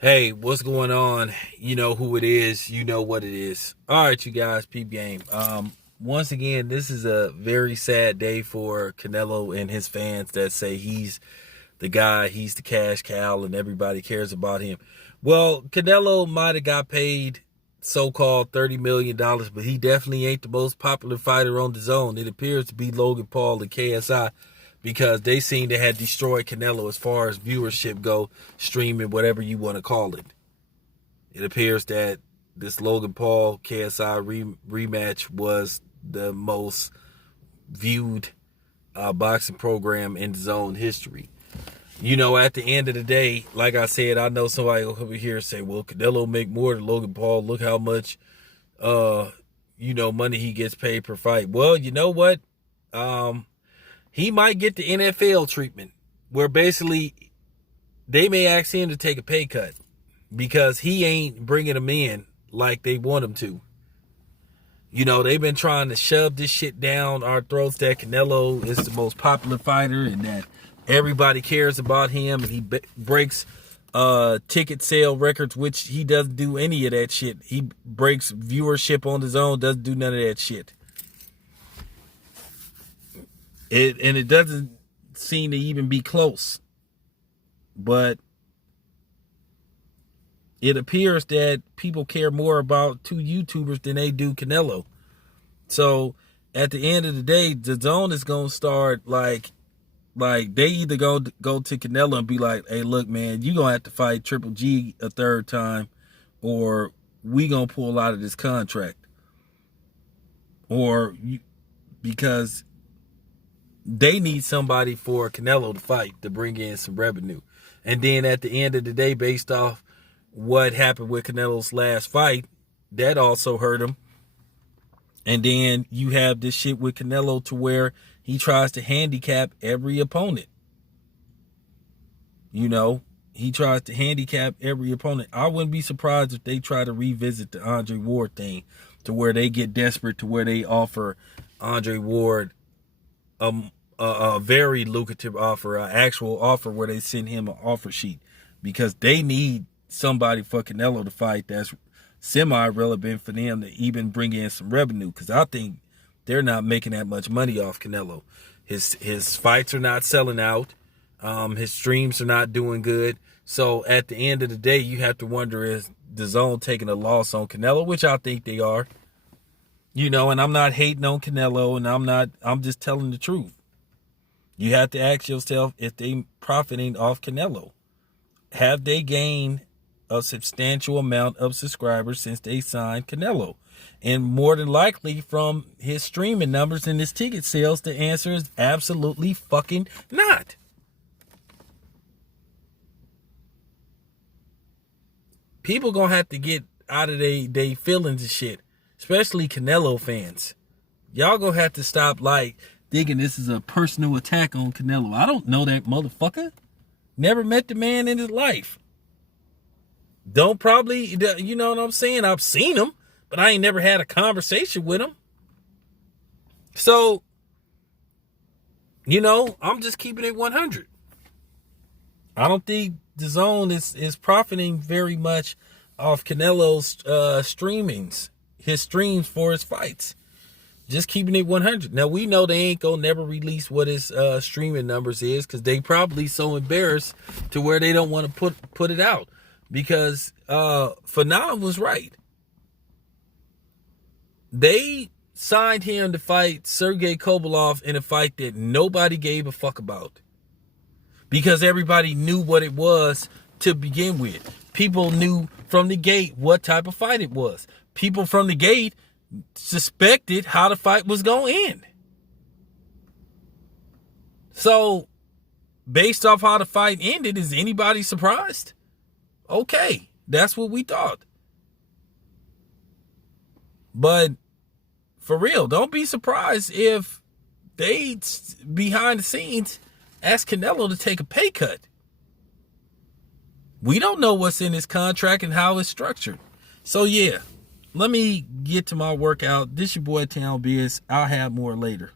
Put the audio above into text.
Hey, what's going on? You know who it is. You know what it is. All right, you guys, peep game. Once again, this is a very sad day for Canelo and his fans that say he's the guy, he's the cash cow, and everybody cares about him. Well, Canelo might have got paid so-called $30 million, but he definitely ain't the most popular fighter on the zone. It appears to be Logan Paul and KSI because they seem to have destroyed Canelo as far as viewership go, streaming, whatever you want to call it. It appears that this Logan Paul KSI rematch was the most viewed boxing program in the zone history. You know, at the end of the day, like I said, I know somebody will come here and say, well, Canelo make more than Logan Paul. Look how much, money he gets paid per fight. Well, you know what? He might get the NFL treatment where basically they may ask him to take a pay cut because he ain't bringing them in like they want him to. You know, they've been trying to shove this shit down our throats that Canelo is the most popular fighter and that everybody cares about him and he breaks ticket sale records, which he doesn't do any of that shit. He breaks viewership on his own, doesn't do none of that shit. It doesn't seem to even be close. But it appears that people care more about two YouTubers than they do Canelo. So at the end of the day, the zone is gonna start like they either go to Canelo and be like, hey, look, man, you gonna have to fight Triple G a third time, or we gonna pull out of this contract. Because they need somebody for Canelo to fight to bring in some revenue. And then at the end of the day, based off what happened with Canelo's last fight, that also hurt him. And then you have this shit with Canelo to where he tries to handicap every opponent. You know, he tries to handicap every opponent. I wouldn't be surprised if they try to revisit the Andre Ward thing to where they get desperate to where they offer Andre Ward a very lucrative offer, an actual offer where they send him an offer sheet because they need somebody for Canelo to fight that's semi-relevant for them to even bring in some revenue, because I think they're not making that much money off Canelo. His fights are not selling out. His streams are not doing good. So at the end of the day, you have to wonder, is the zone taking a loss on Canelo, which I think they are. You know, and I'm not hating on Canelo, and I'm just telling the truth. You have to ask yourself if they profiting off Canelo. Have they gained a substantial amount of subscribers since they signed Canelo? And more than likely from his streaming numbers and his ticket sales, the answer is absolutely fucking not. People gonna have to get out of their feelings and shit, especially Canelo fans. Y'all gonna have to stop thinking this is a personal attack on Canelo. I don't know that motherfucker. Never met the man in his life. Don't probably, you know what I'm saying? I've seen him, but I ain't never had a conversation with him. So, you know, I'm just keeping it 100. I don't think the zone is profiting very much off Canelo's streamings, his streams for his fights. Just keeping it 100. Now, we know they ain't gonna never release what his streaming numbers is because they probably so embarrassed to where they don't want to put it out. Because Fanon was right. They signed him to fight Sergey Kovalov in a fight that nobody gave a fuck about. Because everybody knew what it was to begin with. People knew from the gate what type of fight it was. People from the gate suspected how the fight was going to end. So, based off how the fight ended, is anybody surprised? Okay, that's what we thought. But for real, don't be surprised if they, behind the scenes, ask Canelo to take a pay cut. We don't know what's in his contract and how it's structured. So yeah, let me get to my workout. This your boy Town Biz. I'll have more later.